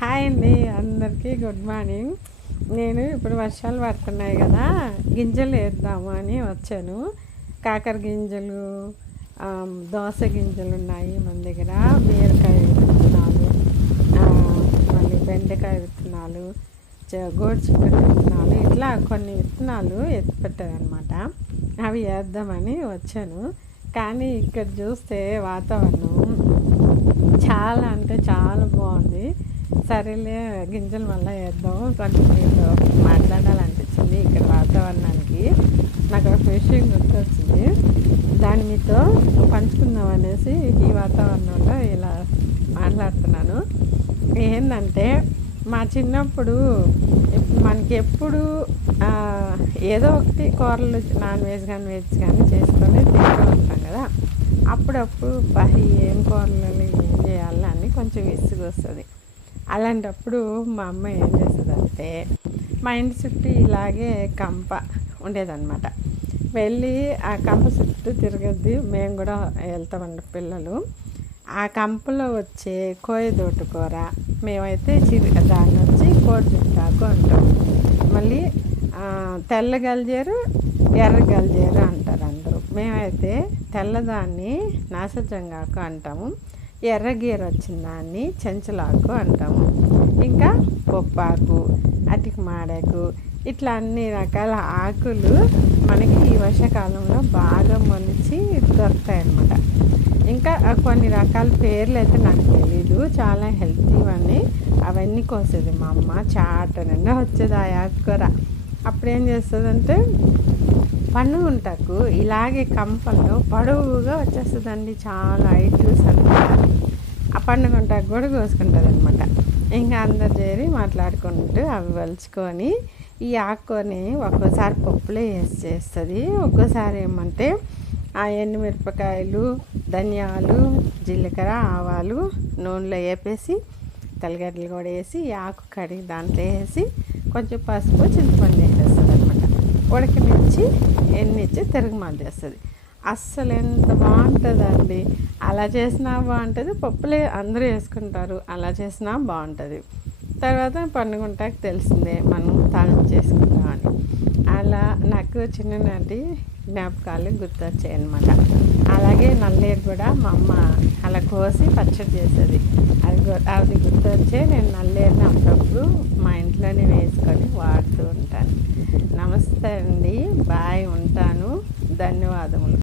Hi అండి, అందరికీ good morning. నేను ఇప్పుడు వర్షాలు పడుతున్నాయి కదా, గింజలు వేద్దాము అని వచ్చాను. కాకర గింజలు, దోస గింజలు ఉన్నాయి మన దగ్గర, బీరకాయ విత్తనాలు, మళ్ళీ బెండకాయ విత్తనాలు, గోరుచిక్కుడు విత్తనాలు, ఇట్లా కొన్ని విత్తనాలు ఎత్తిపెట్టారనమాట. అవి వేద్దామని వచ్చాను. కానీ ఇక్కడ చూస్తే వాతావరణం చాలా అంటే చాలా బాగుంది. సరేలే గింజలు మళ్ళీ వేద్దాం, కొంచెం మీతో మాట్లాడాలనిపించింది. ఇక్కడ వాతావరణానికి నాకు ఒక విషయం గుర్తొచ్చింది, దాని మీతో పంచుకుందాం అనేసి ఈ వాతావరణంలో ఇలా మాట్లాడుతున్నాను. ఏంటంటే మా చిన్నప్పుడు మనకి ఎప్పుడు ఏదో ఒకటి కూరలు, నాన్ వెజ్ కానీ వెజ్ కానీ చేసుకొని తింటూ ఉంటాం కదా. అప్పుడప్పుడు ఏం కూరలు ఏం చేయాలని కొంచెం విసుగు వస్తుంది. అలాంటప్పుడు మా అమ్మ ఏం చేస్తుందంటే, మా ఇంటి చుట్టూ ఇలాగే కంప ఉండేదన్నమాట. వెళ్ళి ఆ కంప చుట్టూ తిరగద్ది, మేము కూడా వెళ్తామండి పిల్లలు. ఆ కంపలో వచ్చే కోయదోటు కూర, మేమైతే దాన్ని వచ్చి కోడి చుట్టాకు అంటాం. మళ్ళీ తెల్ల గల్జేరు, ఎర్ర గల్జేరు అంటారు అందరూ. మేమైతే తెల్లదాన్ని నాసజంగాకు అంటాము, ఎర్రగీర వచ్చిన దాన్ని చెంచలాకు అంటాము. ఇంకా పొప్పాకు, అటికి మాడాకు, ఇట్లా అన్ని రకాల ఆకులు మనకి ఈ వర్షాకాలంలో బాగా మొలిచి దొరుకుతాయి అన్నమాట. ఇంకా కొన్ని రకాల పేర్లు అయితే నాకు తెలీదు, చాలా హెల్తీ అని అవన్నీ కోసేది మా అమ్మ. చాటనంగా వచ్చేది ఆ ఆకుకూర. అప్పుడేం చేస్తుందంటే, పండుగుంటాకు ఇలాగే కంపల్లో పొడవుగా వచ్చేస్తుందండి, చాలా హైట్ సన్నగా. ఆ పండుగుంటాకు కూడా కోసుకుంటుంది అనమాట. ఇంకా అందరు చేరి మాట్లాడుకుంటూ అవి వలుచుకొని ఈ ఆకుకొని ఒక్కోసారి పప్పులో వేసి చేస్తుంది. ఒక్కోసారి ఏమంటే ఆ ఎండుమిరపకాయలు, ధనియాలు, జీలకర్ర, ఆవాలు నూనెలో వేపేసి తెల్లగడ్డలు కూడా వేసి ఈ ఆకు కడిగి దాంట్లో వేసి కొంచెం పసుపు, చింతపండు వేసేస్తుంది అనమాట. ఉడకనిచ్చి ఎన్నిచ్చి తిరగమాలు చేస్తుంది. అస్సలు ఎంత బాగుంటుందండి. అలా చేసినా బాగుంటుంది, పప్పులే అందరూ వేసుకుంటారు, అలా చేసినా బాగుంటుంది. తర్వాత పండుగుంటాక తెలిసిందే మనం తాళం చేసుకుంటామని. అలా నాకు చిన్ననాటి జ్ఞాపకాలు గుర్తొచ్చాయి అన్నమాట. అలాగే నల్లేరు కూడా మా అమ్మ అలా కోసి పచ్చడి చేసేది. అది గుర్తొచ్చే నేను నల్లేరుని అప్పుడప్పుడు మా ఇంట్లోనే వేసుకొని వాడుతూ ఉంటాను. నమస్తే అండి, బాయ్, ఉంటాను, ధన్యవాదములు.